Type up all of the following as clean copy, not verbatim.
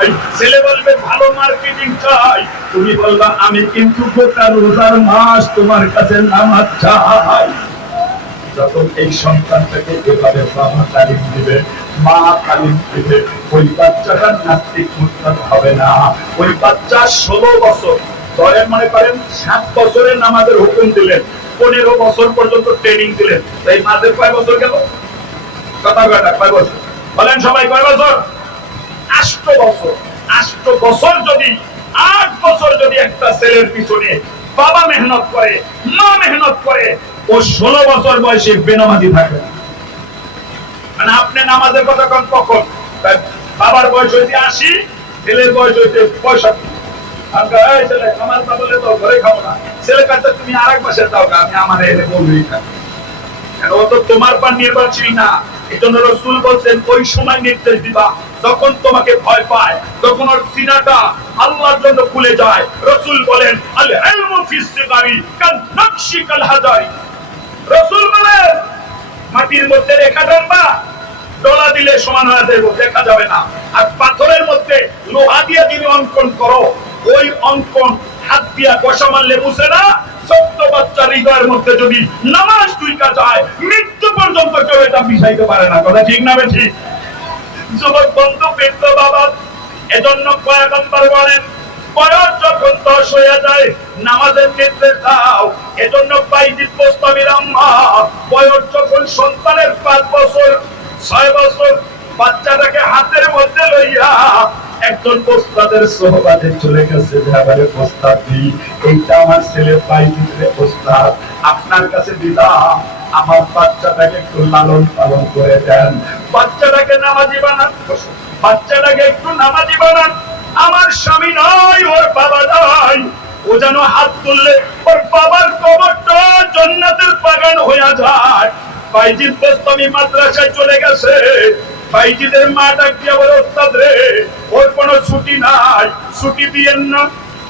চাই, ছেলে বলবে ভালো মার্কেটিং চাই, তুমি বলবা আমি কিন্তু গোটা রোজার মাস তোমার কাছে নামাজ চাই। যখন এই সন্তানটাকে এভাবে বাবা তালিম দিবে, মা তালিম দিবে, ওই বাচ্চাটার নাস্তিক মুরতাদ হবে না। ওই বাচ্চা 16 বছর, ধরেন মনে করেন 7 বছরের নামাজের হুকুম দিলেন, 15 বছর পর্যন্ত ট্রেনিং দিলেন, তাই মাঝে কয় বছর গেল? কথা কথা কয় বছর বলেন সবাই, কয় বছর? 8 বছর। 8 বছর যদি, 8 বছর যদি একটা ছেলের পিছনে বাবা মেহনত করে, মা মেহনত করে, ও 16 বছর বয়সে বেনামাজি থাকে। মানে আপনি নামাজের কথা কখন? বাবার বয়স হইতে 80, ছেলের বয়স হইতে 65। আমার বাবা বলে তো ঘরে খাবো না, ছেলে কাছে তুমি আরেক মাসে দাও, আমি আমার এলে বলবই থাকি, ও তো তোমার পর নির্ভরশীল না। এজন্য রাসূল বলছেন ওই সময় নির্দেশ দিবা যখন তোমাকে ভয় পায়, যখন ওর সিনাটা আল্লাহর জন্য খুলে যায়। রাসূল বলেন আল ইলমু ফিস সিগারি কান নাকশি কাল হাজারি। রাসূল বলেন মাটির মধ্যে রেখা টানবা, ডলা দিলে সমান হয়ে যাবে, দেখা যাবে না। আর পাথরের মধ্যে লোহা দিয়ে যদি অঙ্কন করো, ওই অঙ্কন হাত দিয়া কষা মারলে মুছে না। ছোট্ট বাচ্চার হৃদয়ের মধ্যে যদি নামাজ ঢুইকা যায়, মৃত্যু পর্যন্ত কেউ এটা মিশাইতে পারে না। কথা ঠিক না ঠিক? যুবক বন্ধু, বৃদ্ধ বাবা, এজন্য পয়গম্বর বলেন বয়স যখন 10 হয়ে যায় নামাজের নির্দেশ দাও। এজন্য বাইজিদ বোস্তামীর আম্মা বয়স যখন সন্তানের 5 বছর 6 বছর, বাচ্চাটাকে হাতের মধ্যে লইয়া একজন ওস্তাদের সোহবাতে চলে গেছে, ভাবে ওস্তাদ দি, এইটা আমার ছেলে বাইজিদের ওস্তাদ, আপনার কাছে দিলাম, আমার বাচ্চাটাকে একটু লালন পালন করে দেন, বাচ্চাটাকে নামাজি বানান, বাচ্চাটাকে একটু নামাজি বানান। আমার স্বামী নাই, ওর বাবা নাই, ও যেন হাত তুললে ওর বাবার কবরটা জান্নাতের বাগান হয়ে যায়। বাইজিদ বোস্তামি মাদ্রাসায় চলে গেছে। বাইজিদের মা ডাক দিয়া বলে ওস্তাদ রে, ওর কোনো ছুটি নাই, ছুটি দিয়েন না,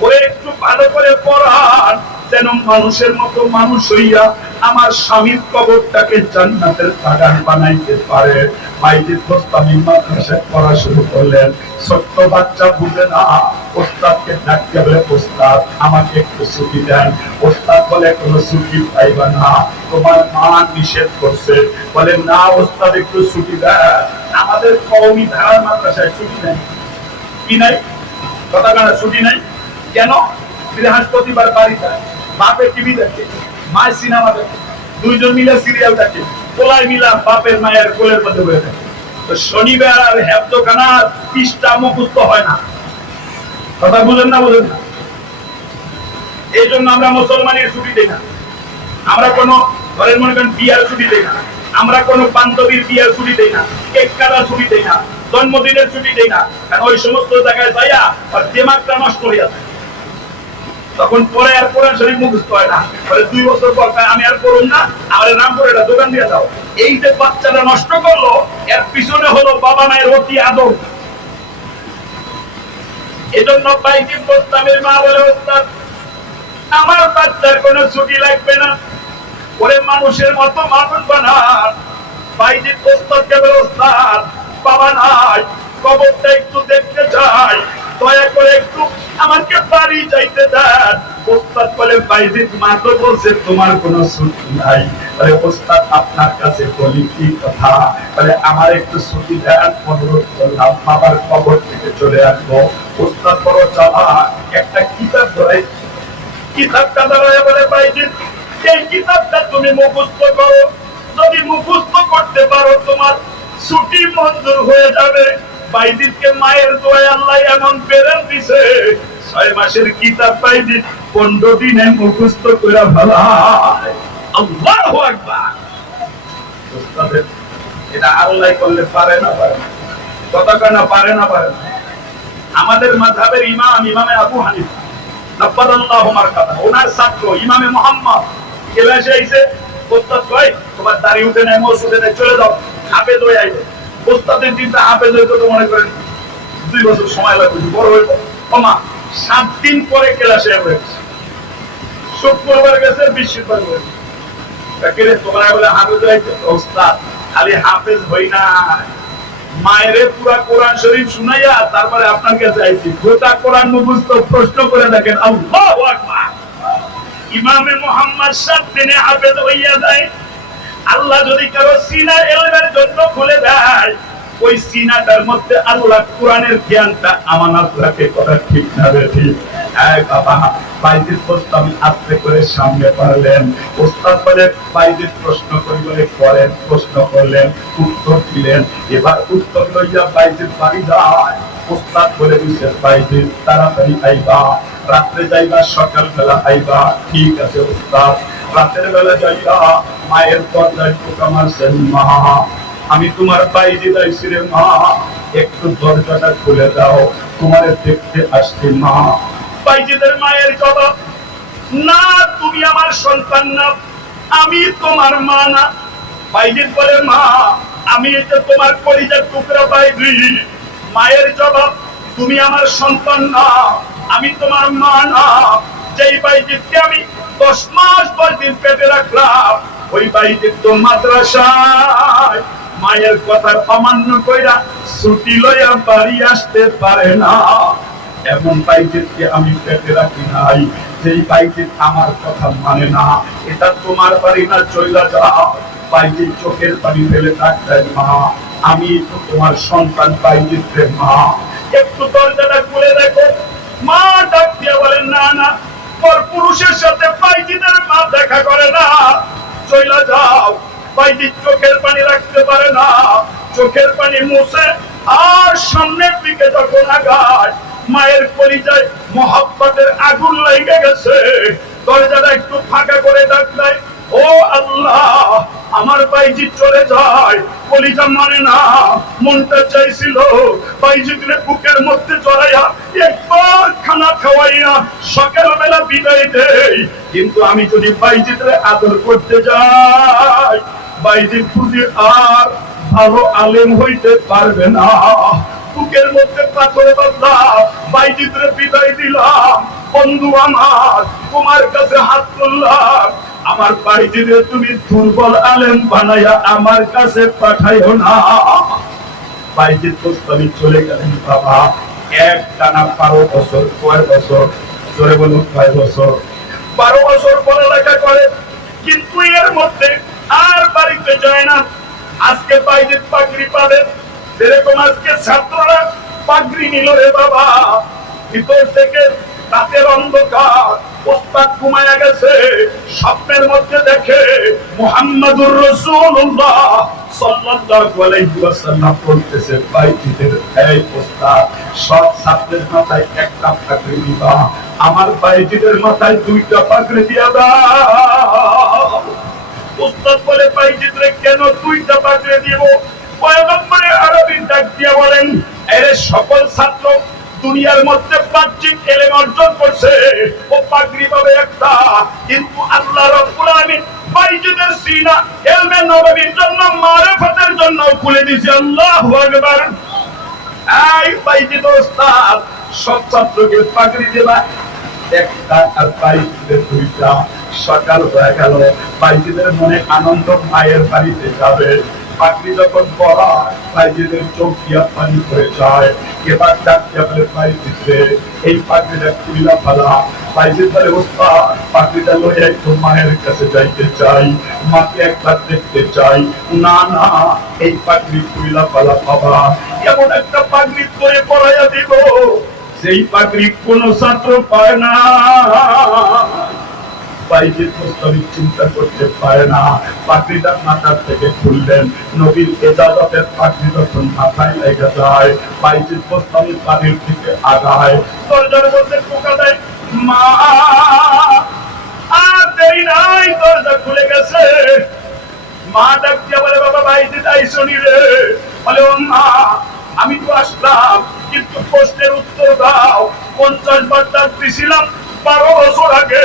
ওরে একটু ভালো করে পড়ান যেন মানুষের মতো মানুষ হইয়া আমার স্বামীর কবরটাকে জান্নাতের বাগান বানাইতে পারে। বাইজিদ বোস্তামি মাদ্রাসায় পড়া শুরু করলেন। ছোট্ট বাচ্চা বুঝে না, ওস্তাদকে ডাক দিয়া বলে ওস্তাদ আমাকে একটু ছুটি দেন। ওস্তাদ বলে কোনো ছুটি পাইবা না, তোমার মা নিষেধ করছে। বলে না ওস্তাদ একটু ছুটি দেন, আমাদের কওমি ধারার মাদ্রাসায় ছুটি নেই। কি নাই? কথা কানা ছুটি নাই কেন? বৃহস্পতিবার বাড়িতে বাপে টিভি দেখে, মায়ের সিনেমা দেখে, দুইজন মিলে সিরিয়াল দেখে, কোলায় মিলা বাপের মায়ের কোলের মধ্যে বসে থাকে। তো শনিবার আর হেফজখানার পৃষ্ঠা মুখস্থ হয় না। কথা বুঝেন না? বুঝেন না? এই জন্য আমরা মুসলমানের ছুটি দিই না, আমরা কোনো ঘরের মনে করেন বিয়ার ছুটি দিই না, আমরা কোনো বান্ধবীর বিয়ার ছুটি দিই না, কেক কাটার ছুটি দিই না, জন্মদিনের ছুটি দিই না। কারণ ওই সমস্ত জায়গায় যাইয়া আর দিমাগটা নষ্ট হয়ে যাচ্ছে। তখন পরে আর কোরআন শরীফ মুখস্থ হয় না। 2 বছর পর আমি আর করুন না, আমার নাম করে এটা দোকান দিয়ে দাও। এই যে বাচ্চাটা নষ্ট করলো, এর পিছনে হলো বাবা মায়ের অতি আদর। এজন্য বাইজিদ বোস্তামীর মা বলে ওস্তাদ আমার বাচ্চার কোনো ছুটি লাগবে না, ওরে মানুষের মতো মানুষ বানান। বাইজিদ ওস্তাদকে বলে ওস্তাদ বাবা নাই, কবরটা একটু দেখতে চাই, দয়া করে একটু আমাকে বাড়ি যাইতে দেন। ওস্তাদ বলে বাইজিদ মা তো বলছে তোমার কোনো ছুটি নাই। বলে ওস্তাদ আপনার কাছে বলি কি কথা? বলে আমার একটু ছুটি দেন, অনুরোধ করলাম, বাবার কবর থেকে চলে আসবো। ওস্তাদ বড় চালাক, একটা কিতাব ধরাই, কিতাবটা ধরাই বলে বাইজিদ এই কিতাবটা তুমি মুখস্থ করো, যদি মুখস্থ করতে পারো তোমার ছুটি মঞ্জুর হয়ে যাবে। বাইজিদকে মায়ের দোয়ায় আল্লাহ এমন প্রেরণ দিছে, 6 মাসের কিতাব বাইজিদ 15 দিনে মুখস্থ করে ফেলায়। আল্লাহু আকবার! ওস্তাদের এটা আল্লাহ করলে পারে না? পারে না? কথা কয় না পারে না? পারে না? আমাদের মাযহাবের ইমাম ইমামে আবু হানিফা নাফাদাল্লাহু মারকাতা, ওনার ছাত্র ইমামে মুহাম্মদ ক্লাসে আইছে, ওস্তাদ কয় তোমার দাড়ি উঠে নাই, মোছ উঠে নাই, চলে যাও, হাফেজ হয়ে আইবে। ওস্তাদের চিন্তা হাফেজ হইতো তো মনে করেন 2 বছর সময় লাগবে, বড় হইতো। ওমা 7 দিন পরে ক্লাসে হয়েছে, শুক্রবার গেছে, বৃহস্পতিবার হয়েছে। তাকে তোমরা বলে হাফেজ হয়েছে? ওস্তাদ খালি হাফেজ হই না, মায়েরে পুরা কোরআন শরীফ শুনাইয়া তারপরে আপনার কাছে আইছি, গোটা কোরআন মুখস্থ প্রশ্ন করে দেখেন। আল্লাহু আকবার। ইমামে মুহাম্মদ 7 দিনে হাফেজ হইয়া যায়। আল্লাহ যদি কারো সিনা ইলমের জন্য খুলে দেয়, ওই সিনাটার মধ্যে আল্লাহ কোরআনের জ্ঞানটা আমানত রাখে। কথা ঠিক না ঠিক? এই বাবা, বাইজিদ প্রস্তাবি আস্তে করে সামনে পারলেন। ওস্তাদ বলে বাইজিদ প্রশ্ন করিলে করেন, প্রশ্ন করলেন, উত্তর দিলেন। এবার উত্তর লইয়া বাইজিদ বাড়ি যায়। ওস্তাদ বলে দিছে, বাইজিদ তাড়াতাড়ি আইবা, রাত্রে যাইবা, সকালবেলা আইবা। ঠিক আছে ওস্তাদ। রাতের বেলা যাইয়া মায়ের দরজায় টোকা মারছেন, মা আমি তোমার বাইজিদ আইছি রে মা, একটু দরজাটা খুলে দাও, তোমারে দেখতে আসছি মা। বাইজিদের মায়ের জবাব, না তুমি আমার সন্তান না, আমি তোমার মা না। বাইজিদ বলে, মা আমি এটা তোমার কলিজার টুকরা বাইজিদ। মায়ের জবাব, তুমি আমার সন্তান না, আমি তোমার মা না। যেই বাইজিদকে আমি 10 মাস 10 দিন পেটে রাখলাম, ওই বাইজিদ তো মাদ্রাসায় মায়ের কথার অমান্য কইরা ছুটি লইয়া বাড়ি আসতে পারে না। এমন বাইজিদকে আমি পেটে রাখি নাই, যেই বাইজিদ আমার কথা মানে না। এটা তোমার বাড়ি না, চইলা যাও। বাইজিদ চোখের পানি ফেলে ডাকতেন, মা আমি তো তোমার সন্তান বাইজিদ রে মা, একটু দরজাটা খুলে দেখো। মা ডাক দিয়া বলেন, না না, পর পুরুষের সাথে বাইজিদের মা দেখা করে না, চইলা যাও। বাইজিদ চোখের পানি রাখতে পারে না, চোখের পানি মুছে আর সামনের দিকে যখন আগায়, মায়ের কলিজায় মোহাব্বতের আগুন লেগে গেছে। দরজাটা একটু ফাঁকা করে ডাক দেয়, ও আল্লাহ আমার বাইজিদ চলে যায়, কলিজা মানে না। মনটা চাইছিল বাইজিদরে বুকের মধ্যে জড়াইয়া একবার খানা খাওয়াইয়া সকালবেলা বিদায় দেই, কিন্তু আমি যদি বাইজিদরে আদর করতে যাই, বাইজিদ বুঝি আর ভালো আলেম হইতে পারবে না। বুকের মধ্যে পাথরে বাঁধা বাইজিদরে বিদায় দিলাম। বন্ধু আমার, তোমার কাছে হাত তুললাম, আমার বাইজিদে তুমি দুর্বল আলেম বানাইয়া আমার কাছে পাঠাইও না। বাইজিদ প্রস্তাবি চলে গেলেন। বাবা এক টানা 12 বছর। কয় বছর? জোরে বলুন, কয় বছর? 12 বছর পড়ালেখা করে, কিন্তু এর মধ্যে আর বাড়িতে যায় না। আজকে বাইজিদ পাগড়ি পাবেন, সেরকম আজকে ছাত্ররা পাগড়ি নিল রে বাবা। ভিতর থেকে রাতের অন্ধকার, ওস্তাদ ঘুমায়া গেছে, স্বপ্নের মধ্যে দেখে মুহাম্মাদুর রাসূলুল্লাহ সাল্লাল্লাহু আলাইহি ওয়াসাল্লাম বলতেছে, বাইজিদের এই ওস্তাদ সব ছাত্রের মাথায় একটা পাগড়ি দিবা, আমার বাইজিদের মাথায় 2টা পাগড়ি দিয়া দাও। ওস্তাদ বলে, বাইজিদরে কেন 2টা পাগড়ি দিব? পয়গম্বরে আরবি ডাক দিয়া বলেন, এরে সকল ছাত্র দুনিয়ার মধ্যে বাহ্যিক ইলম অর্জন করছে, ও পাগড়ি পাবে একটা, কিন্তু আল্লাহ রাব্বুল আলামিন বাইজিদের সিনা ইলমে নববীর জন্য, মারিফাতের জন্য খুলে দিয়েছে। আল্লাহু আকবার। এই বাইজিদ ওস্তাদ সব ছাত্রকে পাগড়ি দেবা, একটা আর বাইজিদের 2টা। সকাল হয়ে গেল, বাইজিদের মনে আনন্দ, মায়ের বাড়িতে যাবে। পাগড়ি যখন পরা, বাইজিদের চোখ দিয়া পানি পড়ে যায়। এবার ডাকিয়া বলে, বাইজিদরে এই পাগড়িটা খুইলা ফেলা। বাইজিদ বলে, ওস্তাদ পাগড়িটা লইয়া একটু মায়ের কাছে যাইতে চাই, মাকে একবার দেখতে চাই। না না, এই পাগড়ি খুইলা ফেলা বাবা, এমন একটা পাগড়ি করে পরাইয়া দিব সেই পাগড়ি কোন ছাত্র পায় না। বাইজিদ প্রস্তাবিক চিন্তা করতে পারে না, পাগড়িটা মাথার থেকে খুললেন। নবীর ইজাজতের পাগড়ি যখন মাথায় লেগে যায়, বাইজিদ প্রস্তাবিক বাড়ির দিকে আগায়, দরজার মধ্যে টোকা দেয়। মা আর দেরি নাই, দরজা খুলে গেছে। মা ডাক দিয়া বলে, বাবা বাইজিদ আইসনি রে? বলে, ও মা আমি তো আসলাম, কিন্তু প্রশ্নের উত্তর দাও। 50 বার ডাক দিছিলাম 12 বছর আগে,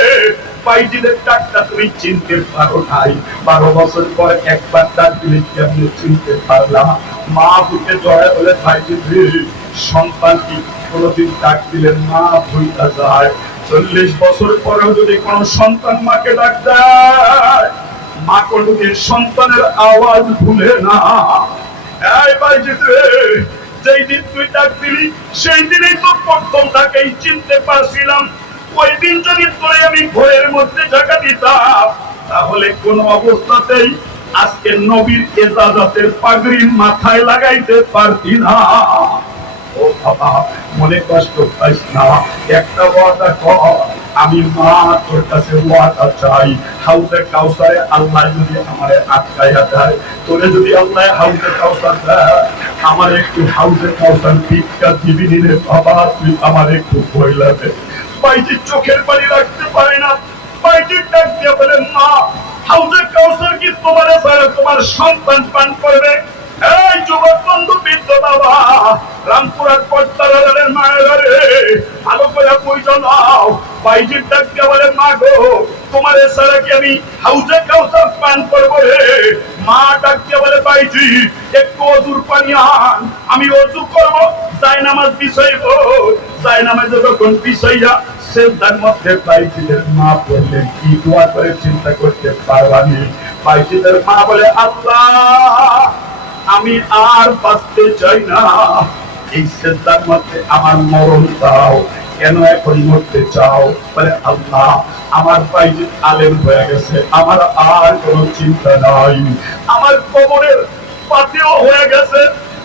বাইজিদের ডাকটা তুমি চিনতে পারো নাই। 12 বছর পর একবার ডাক দিলে কি আমি চিনতে পারলাম? মা বুকে জড়ায় বলে, বাইজিদ সন্তান কি কোনদিন ডাক দিলেন মা ভুইলা যায়? 40 বছর পরেও যদি কোন সন্তান মাকে ডাক দেয়, মা কোনদিন সন্তানের আওয়াজ ভুলে না। এই বাইজিৎ রে, যেই দিন তুই ডাক দিলি সেই দিনেই তো প্রথম তাকেই চিনতে পারছিলাম। ওই দিন যদি তোরে আমি ঘরের মধ্যে জায়গা দিতাম, তাহলে কোন অবস্থাতেই আজকে নবীর এজাজতের পাগড়ি মাথায় লাগাইতে পারতি না। ও বাবা, মনে কষ্ট পাইস না, একটা ওয়াদা কর, আমি মা তোর কাছে ওয়াদা চাই, হাউজে কাউসারে আল্লাহ যদি আমারে আটকাইয়া দেয়, তোরে যদি আল্লাহ হাউজে কাউসার দেয়, আমার একটু হাউজে কাউসার ভিক্ষা দিবি রে বাবা, তুই আমার একটু ভয় লাগে। বাইজিৎ চোখের পানি রাখতে পারে না, বাইজিৎ ডাক দিয়ে বলে, মা হাউজে কাউসার কি তোমার ছাড়া তোমার সন্তান পান করবে? এই যুবক বন্ধু বৃদ্ধ বাবা, রামপুরার পর্দারের মায়ের রে, ভালো করে বুঝো নাও। বাইজিৎ ডাক দিয়ে বলে, মা গো, তোমার ছাড়া কি আমি হাউজে কাউসার পান করবো রে? মা ডাক দিয়ে বলে, বাইজিৎ একটু অজুর পানি আন, আমি অজু করবো, জায়নামাজ বিছাইবো। জায়নামাজে যখন বিছাইয়া সেজদার মধ্যে বাইজিদের মা বললেন, কি দোয়া করে চিন্তা করতে পারবানি? বাইজিদের মা বলে, আল্লাহ আমি আর বাঁচতে চাই না, এই সেজদার মধ্যে আমার মরণ দাও। কেন এখন মরতে চাও? বলে, আল্লাহ আমার বাইজিদ আলেম হয়ে গেছে, আমার আর কোনো চিন্তা নাই, আমার কবরের পাতেও হয়ে গেছে,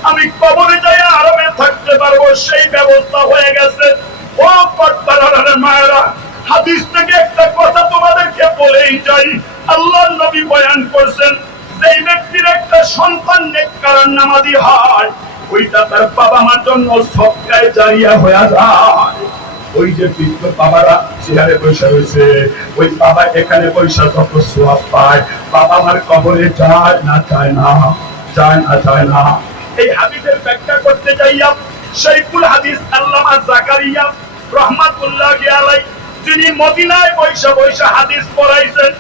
আমি কবরে যাই আরামে থাকতে পারবো সেই ব্যবস্থা হয়ে গেছে। ও পর্দারের মায়েরা, হাদিস থেকে একটা কথা তোমাদেরকে বলেই যাই। আল্লাহর নবী বয়ান করছেন, যেই ব্যক্তির একটা সন্তান নেককার নামাজি হয়, ওইটা তার বাবা মার জন্য সদকায়ে জারিয়া হয়ে যায়। ওই যে বৃদ্ধ বাবারা চেয়ারে বসে রয়েছে, ওই বাবা এখানে পয়সা যত সওয়াব পায়, বাবা মার কবরে যায় না যায় না, যায় না যায় না। এই হাদিসের ব্যাখ্যা করতে যাইয়া শাইখুল হাদিস আল্লামা জাকারিয়া রাহমাতুল্লাহি আলাইহি, যিনি মদিনায় বৈশা বৈশা হাদিস পড়াইছেন,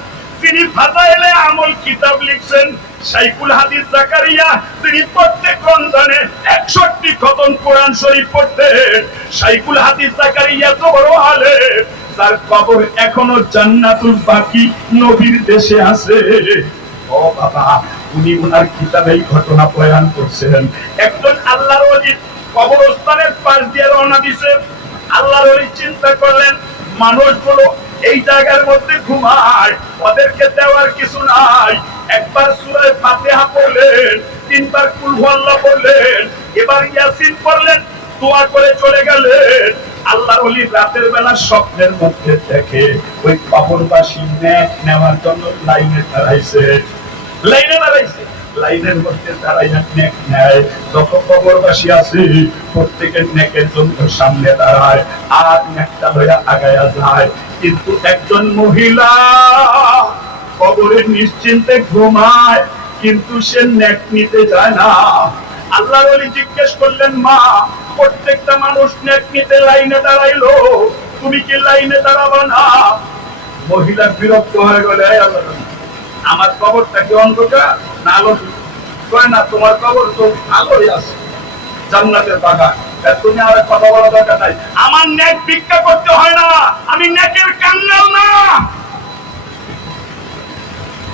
তিনি ফাদায়েলে আমল কিতাব লিখছেন, শাইখুল হাদিস জাকারিয়া তিনি প্রত্যেক রমজানে 61 খতম কোরআন শরীফ পড়তেন। শাইখুল হাদিস জাকারিয়া তো বড় আলেম, তার কবর এখনো জান্নাতুল বাকি নবীর দেশে আছে। ও বাবা, উনি ওনার কিতাবে এই ঘটনা বয়ান করছেন। একজন আল্লাহর ওলি কবরস্থানের পাশ দিয়ে রওনা দিছে। আল্লাহর ওলি চিন্তা করলেন, মানুষগুলো এই জায়গার মধ্যে ঘুমায়, ওদেরকে দেওয়ার কিছু নাই। একবার সূরা ফাতিহা পড়লেন, তিনবার কুল হুয়াল্লাহ পড়লেন, এবার ইয়াসিন পড়লেন, দোয়া করে চলে গেলেন। আল্লাহর ওলি রাতের বেলা স্বপ্নের মধ্যে দেখে ওই কবরবাসী নেক নেওয়ার জন্য লাইনে দাঁড়াইছে, লাইনের মধ্যে দাঁড়াইয়া নেক নেয়। যত কবরবাসী আছে প্রত্যেকের নেকের জন্য সামনে দাঁড়ায় আর নেকটা লইয়া আগায়া যায়। কিন্তু একজন মহিলা কবরে নিশ্চিন্তে ঘুমায়, কিন্তু সে নেক নিতে যায় না। আল্লাহর ওলি জিজ্ঞেস করলেন, মা প্রত্যেকটা মানুষ নেক নিতে লাইনে দাঁড়াইলো, তুমি কি লাইনে দাঁড়াবা না? মহিলা বিরক্ত হয়ে গেলে, আমার কবরটা কি অন্ধকার না আলো? কয় না, তোমার কবর তো আলোই আছে, জান্নাতের বাগান, তুমি আর কথা বলা দরকার নাই। আমার নেক ভিক্ষা করতে হয় না, আমি নেকের কাঙ্গাল না।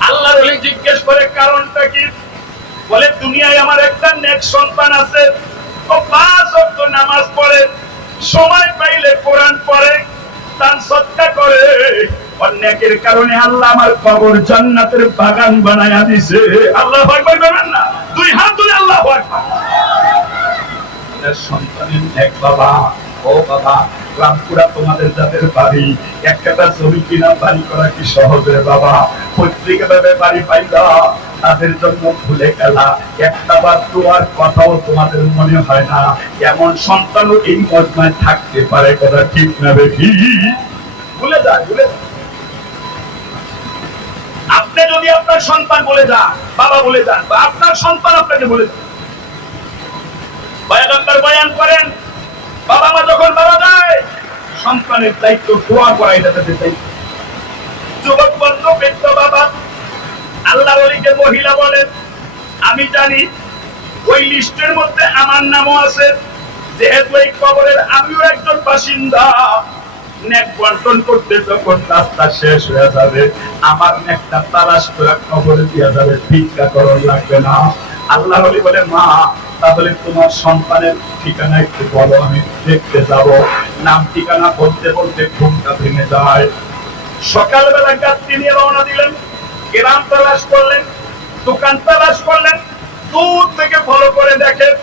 আল্লাহর ওলি জিজ্ঞেস করে, কারণটা কি? বলে, দুনিয়ায় আমার একটা নেক সন্তান আছে, ও 5 ওয়াক্ত নামাজ পড়ে, সময় পাইলে কোরআন পড়ে, দান সদকা করে, অন্যের কারণে আল্লাহ আমার কবর জান্নাতের বাগান বানায়া দিছে। আল্লাহু আকবার বলেন না, দুই হাত তুলে আল্লাহু আকবার। সন্তানের এক বাবা, ও বাবা, রামপুরা তোমাদের যাদের বাড়ি, একটা জমি কিনা বাড়ি করা কি সহজে বাবা? পত্রিকা ভাবে বাড়ি পাইলা, তাদের জন্য ভুলে গেলা, একটা বার দোয়ার কথাও তোমাদের মনে হয় না। এমন সন্তানও এই মজমায় থাকতে পারে, কথা ঠিক না বেশি? ভুলে যায়, ভুলে যায়। আপনি যদি আপনার সন্তান বলে যান, বাবা বলে যান, বা আপনার সন্তান আপনাকে বলে যান, পয়গম্বর বয়ান করেন, বাবা মা যখন মারা যায়, সন্তানের দায়িত্ব দোয়া করা, এটা তাদের দায়িত্ব। যুবক বন্ধু, বৃদ্ধ বাবা, আল্লাহর ওলিকে মহিলা বলেন, আমি জানি ওই লিস্টের মধ্যে আমার নামও আছে, যেহেতু এই কবরের আমিও একজন বাসিন্দা। নেক বন্টন করতে যখন রাস্তা শেষ হয়ে যাবে, আমার নেকটা তালাশ করে কবরে দিয়ে যাবে, ভিক্ষা করণ লাগবে না। আল্লাহর ওলি বলে, মা তাহলে তোমার সন্তানের ঠিকানা একটু বলো, আমি দেখতে যাব। নাম ঠিকানা বলতে বলতে ঘুমটা ভেঙে যায়। সকালবেলা গাড়ি নিয়ে রওনা দিলেন, গ্রাম তালাশ করলেন, দোকান তালাশ করলেন, দূর থেকে ভালো করে দেখেন।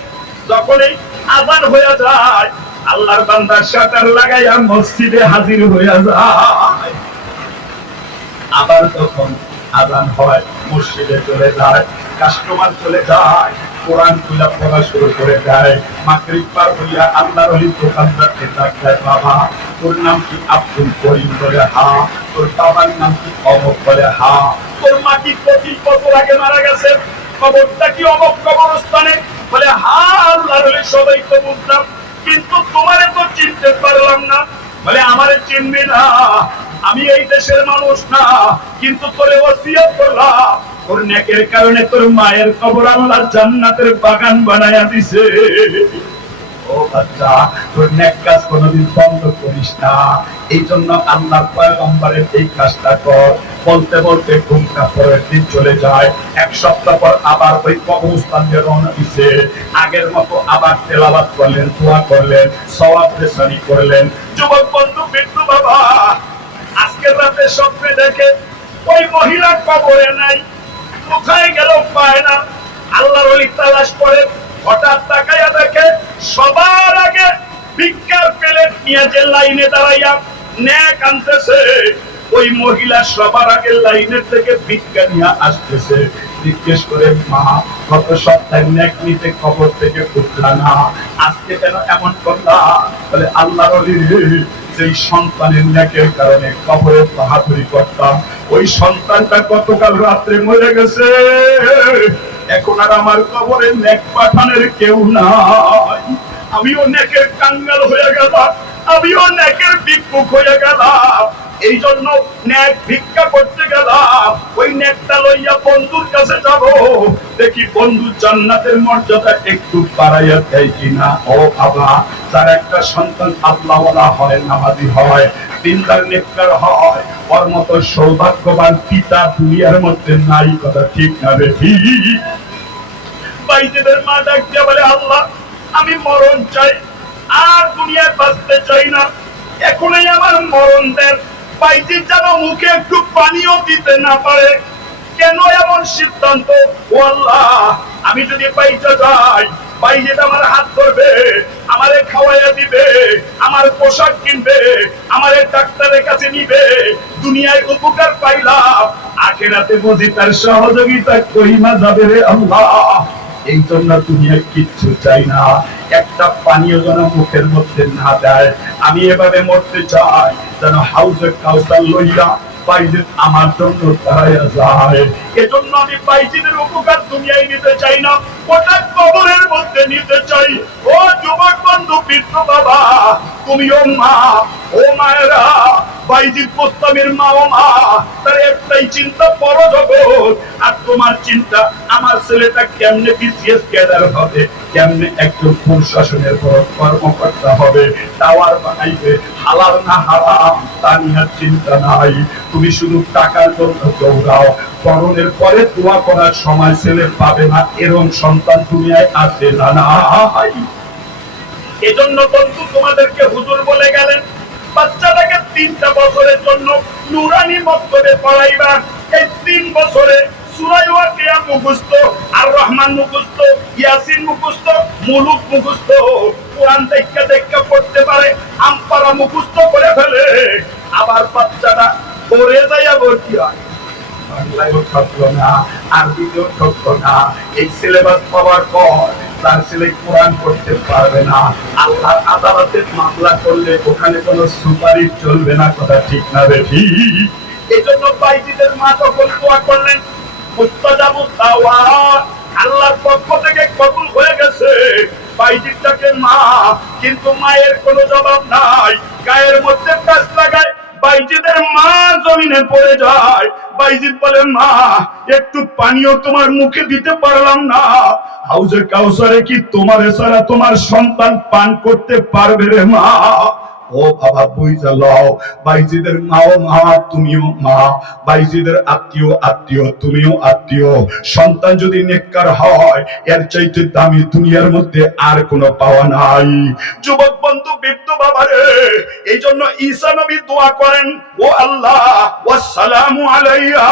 যখনই আজান হয়ে যায়, আল্লাহর বান্দা শাটার লাগাইয়া মসজিদে হাজির হয়ে যায়। আবার তখন আজান হয়, মসজিদে চলে যায়, কাস্টমার চলে যায়, কোরআন খুলে পড়া শুরু করে দেয়। মাগরিব পার হইয়া আল্লাহর ওলির দোকানদারকে ডাক দেয়, বাবা তোর নাম কি? আব্দুল করিম। বলে হা। তোর বাবার নাম কি? অমক। বলে হা। তোর মা কি 25 বছর আগে মারা গেছে? কবরটা কি অমক কবরস্থানে? বলে হা। আল্লাহর ওলি সবাই তো বুঝলাম, কিন্তু তোমারে তো চিনতে পারলাম না। বলে আমারে চিনবি না, আমি এই দেশের মানুষ না, কিন্তু তোরে ওসিয়ত করলাম, তোর নেকের কারণে তোর মায়ের কবর আল্লাহ জান্নাতের বাগান বানায়া দিছে। ও বাচ্চা, তোর নেক কাজ কোনোদিন বন্ধ করিস না। এই জন্য আল্লাহর পয়গম্বরের এই কাজটা কর। বলতে বলতে ঘুমটা পরের দিন চলে যায়। এক সপ্তাহ পর আবার ওই কবরস্থান দিয়ে রওনা দিছে। আগের মতো আবার তেলাওয়াত করলেন, দোয়া করলেন, সওয়াব রেসানি করলেন। যুবক বন্ধু, বিট্টু বাবা আজকের রাতে স্বপ্নে দেখে ওই মহিলা কবরে নাই, কোথায় গেল পায় না। আল্লাহর ওলি তালাশ করে, হঠাৎ তাকাইয়া দেখে সবার আগে ভিক্ষার প্লেট নিয়ে যে লাইনে দাঁড়াইয়া নেক আনতেছে, ওই মহিলা সবার আগে লাইনের থেকে ভিক্ষা নিয়ে আসতেছে। জিজ্ঞেস করে, মা গত সপ্তাহে নেক নিতে কবর থেকে উঠলা না, আজকে কেন এমন করলা? বলে আল্লাহর ওলি, যেই সন্তানের নেকের কারণে কবরে বাহাদুরি করতাম, ওই সন্তানটা গতকাল রাত্রে মরে গেছে। এখন আর আমার কবরে নেক পাঠানোর কেউ নাই। আমিও নেকের কাঙ্গাল হয়ে গেলাম, আমিও নেকের ভিক্ষুক হয়ে গেলাম। এই জন্য নেক ভিক্ষা করতে গেলাম, ওই নেকটা লইয়া বন্ধুর কাছে যাব, দেখি বন্ধু জান্নাতের মর্যাদা একটু বাড়াইয়া দেয় কিনা। ও বাবা, যার একটা সন্তান আল্লাহওয়ালা হয়, নামাজি হয়, দিনদার নেককার হয়, ওর মতো সৌভাগ্যবান পিতা দুনিয়ার মধ্যে নাই। কথা ঠিক না রে? ঠিক। বাইজিদের মা ডাক দিয়ে বলে, আল্লাহ আমি মরণ চাই, আর দুনিয়ায় বাঁচতে চাই না, এখনই আমার মরণ দেন। বাইজি যেন মুখে একটু পানিও দিতে না পারে। কেন এমন সিদ্ধান্ত? ও আল্লাহ, আমি যদি বাইচা যাই, বাইজিদ আমার হাত ধরবে, আমারে খাওয়াইয়া দিবে, আমার পোশাক কিনবে, আমারে ডাক্তারের কাছে নিবে, দুনিয়ায় উপকার পাইলাম, আখিরাতে বুঝি তার সহযোগিতা কইমা যাবে রে আল্লাহ। এই জন্য দুনিয়ায় কিচ্ছু চাই না, একটা পানীয় যেন মুখের মধ্যে না দেয়। আমি এভাবে মরতে চাই যেন হাউজে কাউসার লইয়া বাইজিদ আমার জন্য দাঁড়াইয়া যায়। এজন্য আমি বাইজিদের উপকার দুনিয়ায় নিতে চাই না, ওটা কবরের মধ্যে নিতে চাই। ও যুবক বন্ধু, বিট্টু বাবা, তুমিও মা, ও মায়েরা, বাইজিদ মুস্তামির মা ও মা, তার একটাই চিন্তা, বড় জগৎ। আর তোমার চিন্তা, আমার ছেলেটা কেমনে বিসিএস ক্যাডার হবে, কেমনে একজন প্রশাসনের বড় কর্মকর্তা হবে, টাওয়ার বানাইবে, হালাল না হারাম তা নিয়ে চিন্তা নাই। তুমি শুধু টাকার জন্য দৌড়াও, মরণের পরে দোয়া করার সময় ছেলে পাবে না, এরকম সন্তান দুনিয়ায় আসে না। এজন্য বন্ধু তোমাদেরকে হুজুর বলে গেলেন, বাচ্চাটাকে 3টা বছরের জন্য নুরানি মক্তবে পড়াইবা। এই 3 বছরে সূরা ওয়াকিয়া মুখস্থ, আর রহমান মুখস্থ, ইয়াসিন মুখস্থ, মুলুক মুখস্থ, কোরআন দেখা দেখা পড়তে পারে, আমপারা মুখস্থ করে ফেলে। আবার বাচ্চাটা পড়ে যাইয়া ভর্তি হয়, বাংলায়ও থাকলো না, আরবিতেও থাকলো না। এই সিলেবাস পাওয়ার পর তার ছেলে কোরআন পড়তে পারবে না। আল্লাহর আদালতে মামলা করলে ওখানে কোনো সুপারিশ চলবে না। কথা ঠিক না রে? ঠিক। এই জন্য বাইজিদের মা তখন দোয়া করলেন, মুস্তাজাবুদ দাওয়াত, আল্লাহর পক্ষ থেকে কবুল হয়ে গেছে। বাইজিদটাকে মা, কিন্তু মায়ের কোনো জবাব নাই, গায়ের মধ্যে কাজ লাগায়। বাইজিদের মা জমিনে পড়ে যায়। বাইজিদ বলে, মা একটু পানিও তোমার মুখে দিতে পারলাম না, হাউজে কাউসারে কি তোমার ছাড়া তোমার সন্তান পান করতে পারবে রে মা? ও বাবা বুঝা লও, বাইজিদের মাও মা, তুমিও মা, বাইজিদের আত্মীয় আত্মীয়, তুমিও আত্মীয়। সন্তান যদি নেককার হয়, এর চাইতে দামি দুনিয়ার মধ্যে আর কোনো পাওয়া নাই। যুবক বন্ধু, বৃদ্ধ বাবারে, এই জন্য ঈসা নবী দোয়া করেন, ও আল্লাহ, ওয়াসসালামু আলাইয়া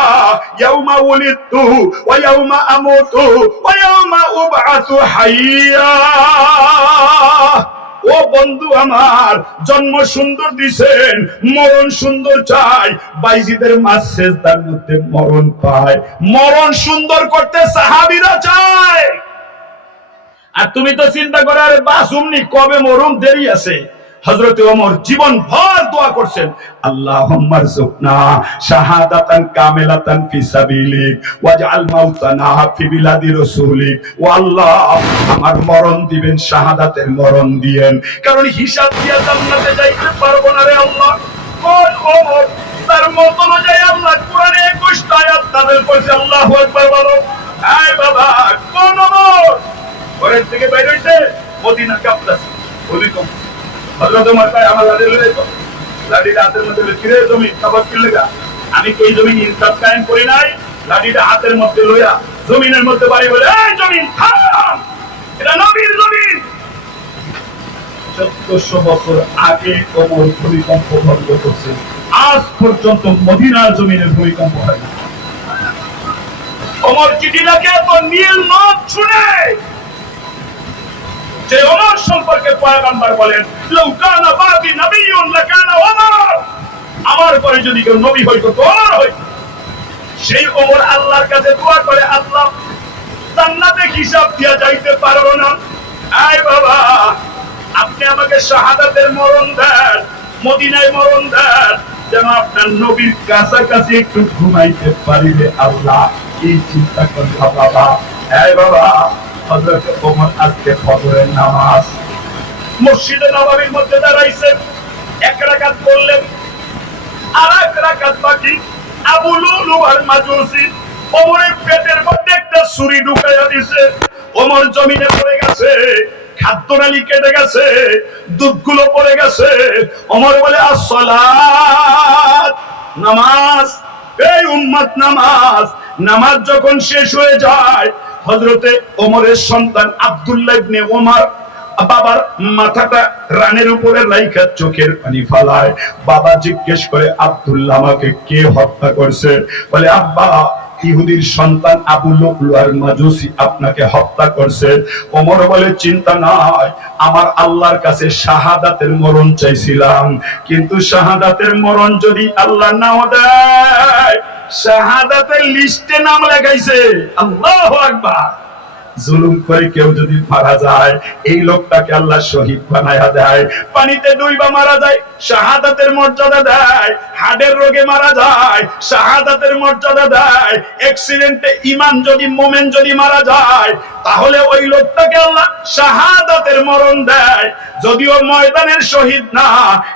ইয়াউমা উলিদতু ওয়া ইয়াউমা আমুতু ওয়া ইয়াউমা উবআসু হাইয়া। ও বন্ধু আমার, জন্ম সুন্দর দিছেন, মরণ সুন্দর চাই। বাইজিদের মা সেজদার মধ্যে মরণ পায়, মরণ সুন্দর করতে সাহাবীরা চায়। আর তুমি তো চিন্তা করে, আরে বাসুমনি কবে মরণ দেরি আছে। হযরত ওমর জীবন ভর দোয়া করছেন, আল্লাহুম্মা রযুকনা শাহাদাতান কামিলাতান ফি সাবিলিক ওয়াজআল মাউতানা ফি বিলাদি রাসূলিক। ও আল্লাহ, আমার মরণ দিবেন শাহাদাতের মরণ দিয়েন, কারণ হিসাব দিয়া জান্নাতে যাইতে পারবো না রে আল্লাহ। কোন ওমর, তার মত অনুযায়ী আল্লাহ কোরআনে 21টা আয়াত নাযিল করেছে। আল্লাহু আকবার বলো। এই বাবা, কোন ওমর ঘরের থেকে বাইরে হইছে, মদিনা কাঁপতাছে, ভূমিকম্প। হযরত ওমর কয়, আমার লাঠি লয়ে যাও, লাঠিটা হাতের মধ্যে ছিঁড়ে জমি কাবাত কি লাগা, আমি কি এই জমি ইনসাফ কায়েম করি নাই? লাঠিটা হাতের মধ্যে লইয়া জমিনের মধ্যে বাড়ি বলে, এই জমিন থাম, এটা নবীর জমিন। 1400 বছর আগে ওমর ভূমিকম্প বন্ধ করছে, আজ পর্যন্ত মদিনার জমিনে ভূমিকম্প হয় না। ওমর চিঠি লাগে এত নীল নদ শুনে যে ওমর সম্পর্কে পয়গম্বর বলেন, লাউ কানা বাদি নবিয়্যুন লাকানা ওমর, আমার পরে যদি কেউ নবী হইতো তো ওমর হইতো। সেই ওমর আল্লাহর কাছে দোয়া করে, আল্লাহ জান্নাতে হিসাব দিয়া যাইতে পারবো না, এই বাবা আপনি আমাকে শাহাদাতের মরণ দেন, মদিনায় মরণ দেন, যেন আপনার নবীর কাছাকাছি একটু ঘুমাইতে পারিবে। আল্লাহ এই চিন্তা করলাম বাবা। এই বাবা, হযরত ওমর আজকে ফজরের নামাজ মসজিদে নববীর মধ্যে দাঁড়াইছেন, এক রাকাত পড়লেন, আর এক রাকাত বাকি। আবু লুলু আল মাজুসি ওমরের পেটের মধ্যে একটা ছুরি ঢুকাইয়া দিছে। ওমর জমিনে পড়ে গেছে, খাদ্যনালী কেটে গেছে, দুধগুলো পড়ে গেছে। ওমর বলে, আসসালাত, নামাজ। এই উম্মত নামাজ। নামাজ যখন শেষ হয়ে যায়, হযরতে ওমরের সন্তান আব্দুল্লাহ ইবনে ওমর বাবার মাথাটা রানের উপরে রাইখা চোখের পানি ফালায়। বাবা জিজ্ঞেস করে, আব্দুল্লাহ, আমাকে কে হত্যা করছে? বলে, আব্বা, ইহুদির সন্তান আবু লুলু আল মাজুসি আপনাকে হত্যা করছে। ওমর বলে, চিন্তা নাই, আমার আল্লাহর কাছে শাহাদাতের মরণ চাইছিলাম, কিন্তু শাহাদাতের মরণ যদি আল্লাহ নাও দেয়, শাহাদাতের লিস্টে নাম লেখাইছে। আল্লাহু আকবার। জুলুম করে কেউ যদি মারা যায়, এই লোকটাকে আল্লাহ শহীদ বানায়া দেয়। পানিতে ডুইবা মারা যায়, শাহাদাতের মর্যাদা দেয়। হার্টের রোগে মারা যায়, শাহাদাতের মর্যাদা দেয়। অ্যাক্সিডেন্টে ঈমান যদি মোমেন যদি মারা যায়, তাহলে ওই লোকটাকে আল্লাহ শাহাদাতের মরণ দেয়। যদিও ময়দানের শহীদ না,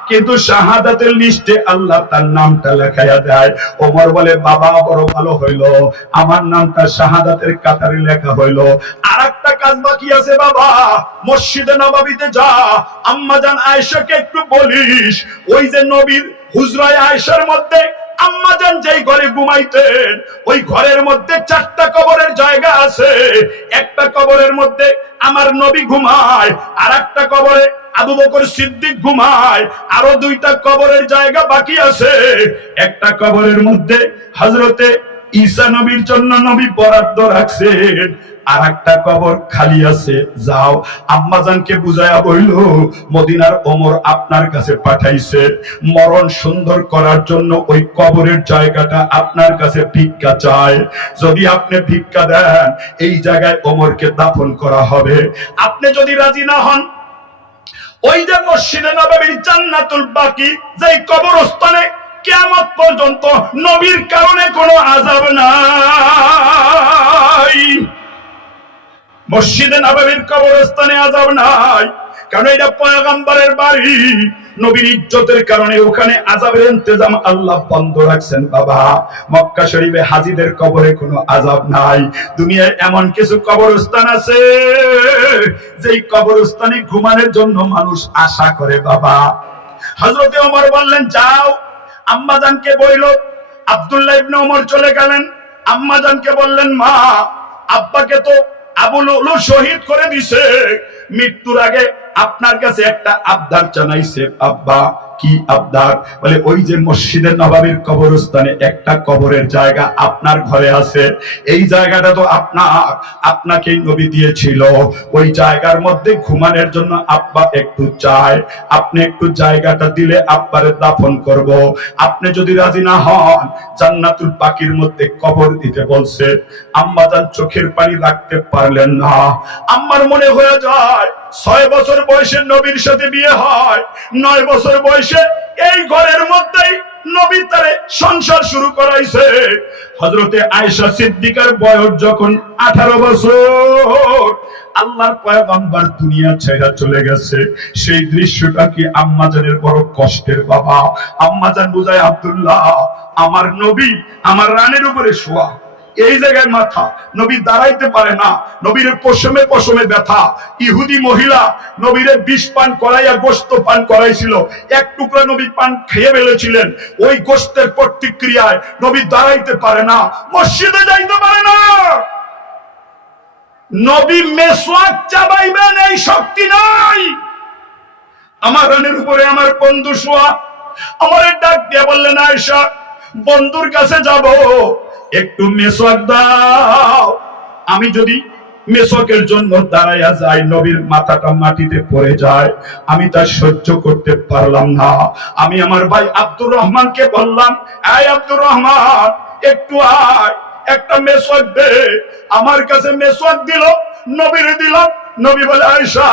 কিন্তু শাহাদাতের লিস্টে আল্লাহ তার নামটা লেখায়া দেয়। ওমর বলে, বাবা বড় ভালো হইলো, আমার নামটা শাহাদাতের কাতারে লেখা হইলো। আরেকটা কাজ বাকি আছে বাবা, মসজিদে নববীতে যা, আম্মা জান আয়েশাকে একটু বলিস, ওই যে নবীর হুজরায়ে আয়েশার মধ্যে আম্মা জান যেই ঘরে ঘুমাইতেন, ওই ঘরের মধ্যে 4টা কবরের জায়গা আছে। একটা কবরের মধ্যে আমার নবী ঘুমায়, আর একটা কবরে আবু বকর সিদ্দিক ঘুমায়, আরো 2টা কবরের জায়গা বাকি আছে। একটা কবরের মধ্যে হযরতে ঈসা নবীর জন্য নবী বরাদ্দ রাখছেন, আর একটা কবর খালি আছে। যাও আম্মাজানকে বুঝায়া বইল, মদিনার ওমর আপনার কাছে পাঠাইছে মরণ সুন্দর করার জন্য, ওই কবরের জায়গাটা আপনার কাছে ভিক্ষা চায়। যদি আপনি ভিক্ষা দেন, এই জায়গায় ওমরকে দাফন করা হবে। আপনি যদি রাজি না হন, ওই যে মসজিদে নববীর জান্নাতুল বাকি, যেই কবরস্থানে কিয়ামত পর্যন্ত নবীর কারণে কোনো আযাব নাই, মসজিদে নববীর কবরস্থানে আযাব নাই, কারণ এটা পয়গম্বরের বাড়ি। নবীর ইজ্জতের কারণে ওখানে আযাবের ইন্তজাম আল্লাহ বন্ধ রাখছেন। বাবা, মক্কা শরীফে হাজীদের কবরে কোনো আযাব নাই। দুনিয়ায় এমন কিছু কবরস্থান আছে, যেই কবরস্থানে ঘুমানোর জন্য মানুষ আশা করে। বাবা, হযরতে ওমর বললেন যাও আম্মাজানকে বইল। আব্দুল্লাহ ইবনে ওমর চলে গেলেন, আম্মাজানকে বললেন মা আব্বাকে তো আবু লুলু শহীদ করে দিছে, মৃত্যুর আগে আপনার কাছে একটা আবদার জানাইছে। আব্বা কি আবদার? বলে ওই যে মসজিদে নববীর কবরস্থানে একটা কবরের জায়গা আপনার ঘরে আছে, এই জায়গাটা তো আপনাকেই নবী দিয়েছিল, ওই জায়গার মধ্যে ঘুমানোর জন্য আব্বা একটু চায়, আপনি একটু জায়গাটা দিলে আব্বারে দাফন করব। আপনি যদি রাজি না হন জান্নাতুল বাকির মধ্যে কবর দিতে বলছে। আম্মাজান চোখের পানি রাখতে পারলেন না। আম্মার মনে হয়ে যায় 6 বছর বয়সে নবীর সাথে বিয়ে হয়, 9 বছর বয়সে এই ঘরের মধ্যেই নবী তারে সংসার শুরু করাইছে। হযরতে আয়েশা সিদ্দিকার বয়স যখন 18 বছর, আল্লাহর পয়গম্বর দুনিয়া ছেড়ে চলে গেছে। সেই দৃশ্যটা কি আম্মাজানের বড় কষ্টের। বাবা আম্মাজান বুঝায় আব্দুল্লাহ আমার নবী আমার রানের উপরে শোয়া, এই জায়গায় মাথা, নবী দাঁড়াইতে পারে না, নবীর পশমে পশমে ব্যথা। ইহুদি মহিলা নবীরে বিষ পান করাইয়া গোশত পান করাইছিল, এক টুকরা নবী পান খেয়ে ফেলেছিলেন। ওই গোশতের প্রতিক্রিয়ায় নবী দাঁড়াইতে পারে না, মসজিদে যাইতে পারে না। নবী মেসওয়াক চাবাইবেন এই শক্তি নাই। আমার রানের উপরে আমার বন্ধু শোয়া, আমারে ডাক দিয়ে বললেন আয়েশা বন্ধুর কাছে যাব, একটু মেসওয়াক দাও। আমি যদি মেসওয়াকের জন্য দাঁড়াইয়া যাই নবীর মাথাটা মাটিতে পড়ে যায়, আমি তা সহ্য করতে পারলাম না। আমি আমার ভাই আব্দুর রহমানকে বললাম এই আব্দুর রহমান একটু আয়, একটা মেসওয়াক দে। আমার কাছে মেসওয়াক দিল, নবীরে দিলাম। নবী বলে আয়েশা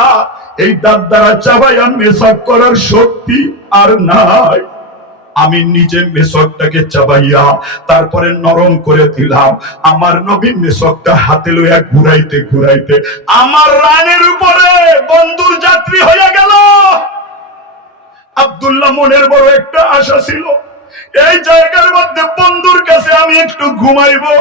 এই দাঁত দ্বারা চাবাইয়া মেসওয়াক করার শক্তি আর নাই। আমি নিজে মেসওয়াকটাকে চাবাইয়া তারপরে নরম করে দিলাম। আমার নবী মেসওয়াকটা হাতে লইয়া ঘুরাইতে ঘুরাইতে আমার রানের উপরে বন্ধুর যাত্রী হইয়া গেল। আব্দুল্লাহ মনের বড় একটা আশা ছিল, এই জায়গার মধ্যে বন্ধুর কাছে আমি একটু ঘুমাইবো।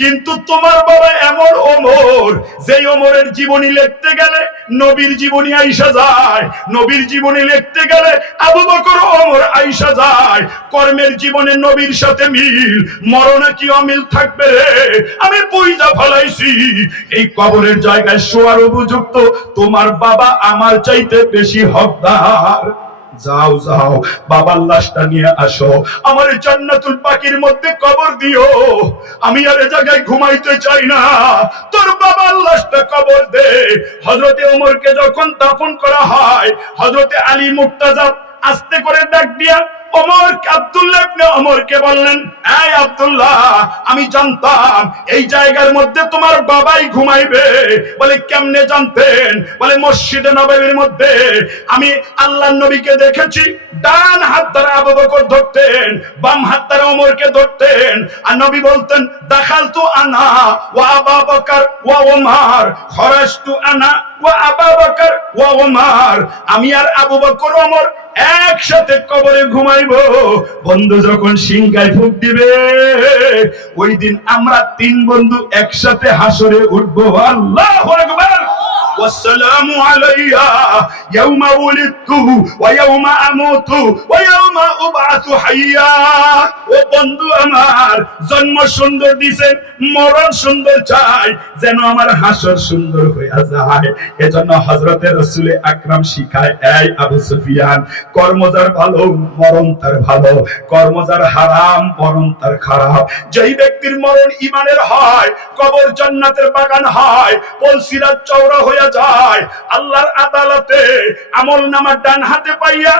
কিন্তু তোমার বাবা এমন ওমর, যেই ওমরের জীবনী লিখতে গেলে নবীর জীবনী আইসা যায়, নবীর জীবনী লিখতে গেলে আবু বকর ওমর আইসা যায়। কর্মের জীবনে নবীর সাথে মিল, মরণে কি অমিল থাকবে রে? আমি বুঝা ফলাইছি এই কবরের জায়গায় শোয়ার উপযুক্ত তোমার বাবা আমার চাইতে বেশি হকদার। যাও যাও বাবার লাশটা নিয়ে আসো, আমার জান্নাতুল বাকির মধ্যে কবর দিও। আমি আর এই জায়গায় ঘুমাইতে চাই না, তোর বাবার লাশটা কবর দে। হযরতে ওমরকে যখন দাফন করা হয়, হযরতে আলী মুর্তাজা আস্তে করে ডাক দিয়া ওমর আব্দুল্লাহ ইবনে ওমরকে বললেন এই আব্দুল্লাহ আমি জানতাম এই জায়গার মধ্যে তোমার বাবাই ঘুমাইবে। বলে কেমনে জানতেন? বলে মসজিদে নববীর মধ্যে আমি আল্লাহর নবীকে দেখেছি, ডান হাত দ্বারা আবু বকর ধরতেন, বাম হাত দ্বারা ওমরকে ধরতেন, আর নবী বলতেন দাখালতু আনা ওয়া আবু বকর ওয়া ওমর, খরাজতু আনা ওয়া আবু বকর ওয়া ওমর। আমি আর আবু বকর ওমর একসাথে কবরে ঘুমাইবো। বন্ধু যখন সিংহায় ফুঁক দিবে ওই দিন আমরা 3 বন্ধু একসাথে হাসরে উঠবো। আল্লাহু আকবার। والسلام علي يوم ولدت ويوم اموت ويوم ابعث حيا। ও বন্ধু আমার জন্ম সুন্দর দিছেন, মরণ সুন্দর চাই, যেন আমার হাসর সুন্দর হয়ে যায়। এজন্য হযরতে রাসূল আকরাম শিখায় এই আবু সুফিয়ান কর্ম যার ভালো মরণ তার ভালো, কর্ম যার হারাম মরণ তার খারাপ। যেই ব্যক্তির মরণ ঈমানের হয় কবর জান্নাতের বাগান হয়, পলসিরাত চওড়া হয়ে যায়। আল্লাহর আদালতে আমলনামা ডান হাতে পাইয়া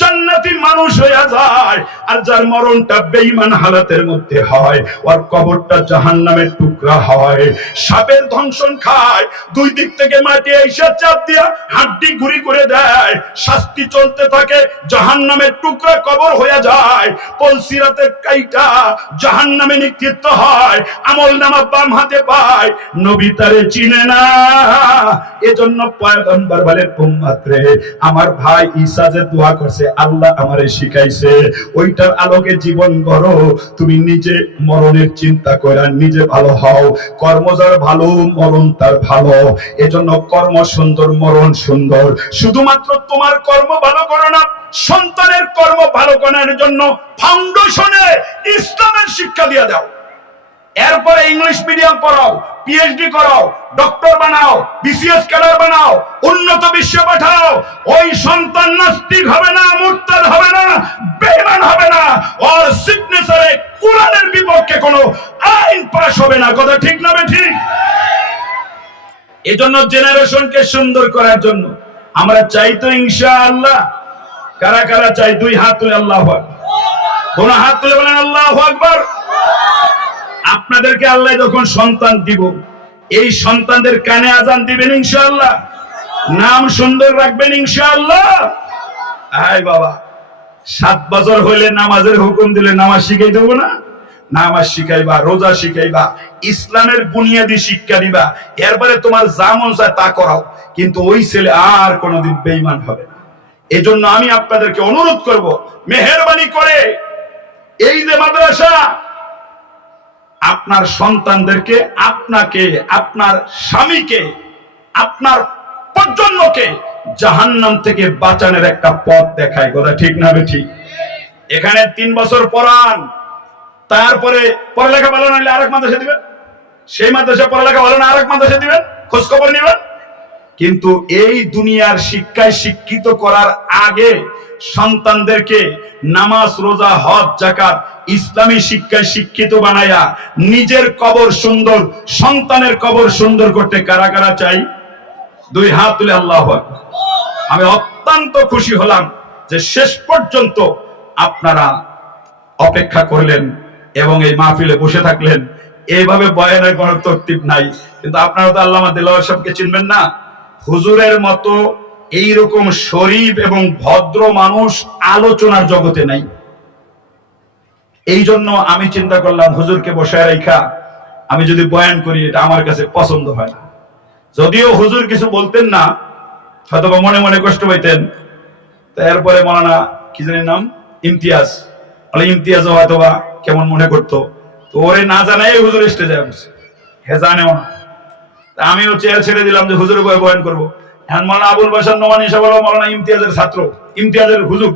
জান্নাতি মানুষ হয়ে যায়। আর যার মরণটা বেঈমান হালাতের মধ্যে হয় ওর কবরটা জাহান্নামের টুকরা হয়, সাপের দংশন খায়, 2 দিক থেকে মাটি এসে চাপ দিয়া হাড্ডি গুঁড়ি করে দেয়, শাস্তি চলতে থাকে, জাহান্নামের টুকরা কবর হয়ে যায়। পলসিরাতে কাইটা জাহান্নামে নিক্ষিপ্ত হয়, আমলনামা বাম হাতে পায়, নবী তারে চিনে না। এজন্য পয়গম্বর বলেন উম্মত রে আমার ভাই ঈসা যে দোয়া করছে আল্লাহ আমারে শিখাইছে, ওইটার আলোকে জীবন গড়ো। তুমি নিজে মরণের চিন্তা কইরা নিজে ভালো হও। হও। কর্ম যার ভালো, মরণ তার ভালো। এজন্য কর্ম সুন্দর, মরণ সুন্দর। শুধুমাত্র তোমার কর্ম ভালো করো না, সন্তানের কর্ম ভালো করার জন্য ফাউন্ডেশনে ইসলামের শিক্ষা দিয়ে দাও। এরপরে ইংলিশ মিডিয়াম পড়াও, পিএইচডি করাও, ডক্টর বানাও, বিসিএস ক্যাডার বানাও, উন্নত বিশ্বে পাঠাও। ওই সন্তান নাস্তিক হবে না, মুরতাদ হবে না, বেঈমান হবে না, ওর সিগনেচারে কোরআনের বিপক্ষে কোনো আইন পাস হবে না। কথা ঠিক না ঠিক? এজন্য জেনারেশনকে সুন্দর করার জন্য আমরা চাই তো ইনশাআল্লাহ। কারা কারা চাই? দুই হাত তুলে আল্লাহু আকবার। কোন হাত তুলে বলেন আল্লাহু আকবার। আপনাদেরকে আল্লাহ যখন সন্তান দিব, এই সন্তানদের কানে আজান দিবেন ইনশাআল্লাহ, নাম সুন্দর রাখবেন ইনশাআল্লাহ। আয় বাবা, 7 বছর হইলে নামাজের হুকুম দিলে নামাজ শিখাই দেবো না? নামাজ শিখাইবা, রোজা শিখাইবা, ইসলামের বুনিয়াদি শিক্ষা দিবা। এরপরে তোমার যা মন চায় তা করাও, কিন্তু ওই ছেলে আর কোনোদিন বেঈমান হবে না। এজন্য আমি আপনাদেরকে অনুরোধ করব, মেহেরবানি করে এই যে মাদ্রাসা, আপনার সন্তানদেরকে, আপনাকে, আপনার স্বামীকে, আপনার প্রজন্মকে জাহান্নাম থেকে বাঁচানোর একটা পথ দেখায়। কথা ঠিক না ঠিক? এখানে 3 বছর পড়ান, তারপরে পড়ালেখা ভালো না হলে আরেক মাদ্রাসা দিবেন, সেই মাদ্রাসা পড়ালেখা ভালো না আরেক মাদ্রাসা দিবেন, খোঁজ খবর নিবেন। কিন্তু এই দুনিয়ার শিক্ষায় শিক্ষিত করার আগে সন্তানদেরকে নামাজ, রোজা, হজ, যাকাত, ইসলামী শিক্ষায় শিক্ষিত বানায়া নিজের কবর সুন্দর, সন্তানের কবর সুন্দর করতে কারা কারা চাই? দুই হাত তুলে আল্লাহু আকবার। আমি অত্যন্ত খুশি হলাম যে শেষ পর্যন্ত আপনারা অপেক্ষা করলেন এবং এই মাহফিলে বসে থাকলেন। এইভাবে বয়ানের কোনো তরতিব নাই, কিন্তু আপনারা তো আল্লামা দেলাওয়ার সাহেবকে চিনবেন না? হুজুরের মতো এইরকম শরীফ এবং ভদ্র মানুষ আলোচনার জগতে নাই। এই জন্য আমি চিন্তা করলাম, হুজুরকে বসায় রেখা আমি যদি বয়ান করি, এটা আমার কাছে পছন্দ হয় না। যদিও হুজুর কিছু বলতেন না, হয়তো মনে মনে কষ্ট পাইতেন। এরপরে মৌলানা কি জানি নাম, ইমতিয়াজ, ইমতিয়াজও হয়তো বা কেমন মনে করতো। তো ওরে না জানাই হুজুর স্টেজে বসে, হে জানেও না। আমিও চেয়ার ছেড়ে দিলাম যে হুজুর বয়ান করবো। এখন মৌলানা আবুল বাশার নোমানী সাহেব হলো মৌলানা ইমতিয়াজের ছাত্র, ইমতিয়াজের হুজুর।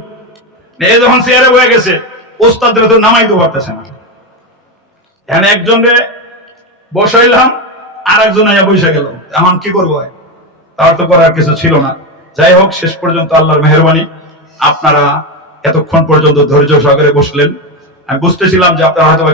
এই যখন চেয়ারে বয়ে গেছে, ওস্তাদরা তো নামাইতে পারতেছে না। এখন একজনে বসাইলাম, আর একজন আইয়া বসে গেল। এখন কি করবো? তার তো করার কিছু ছিল না। যাই হোক, শেষ পর্যন্ত আল্লাহর মেহেরবানি, আপনারা এতক্ষণ পর্যন্ত ধৈর্য সহকারে বসলেন। আমি বুঝতেছিলাম যে আপনারা হয়তো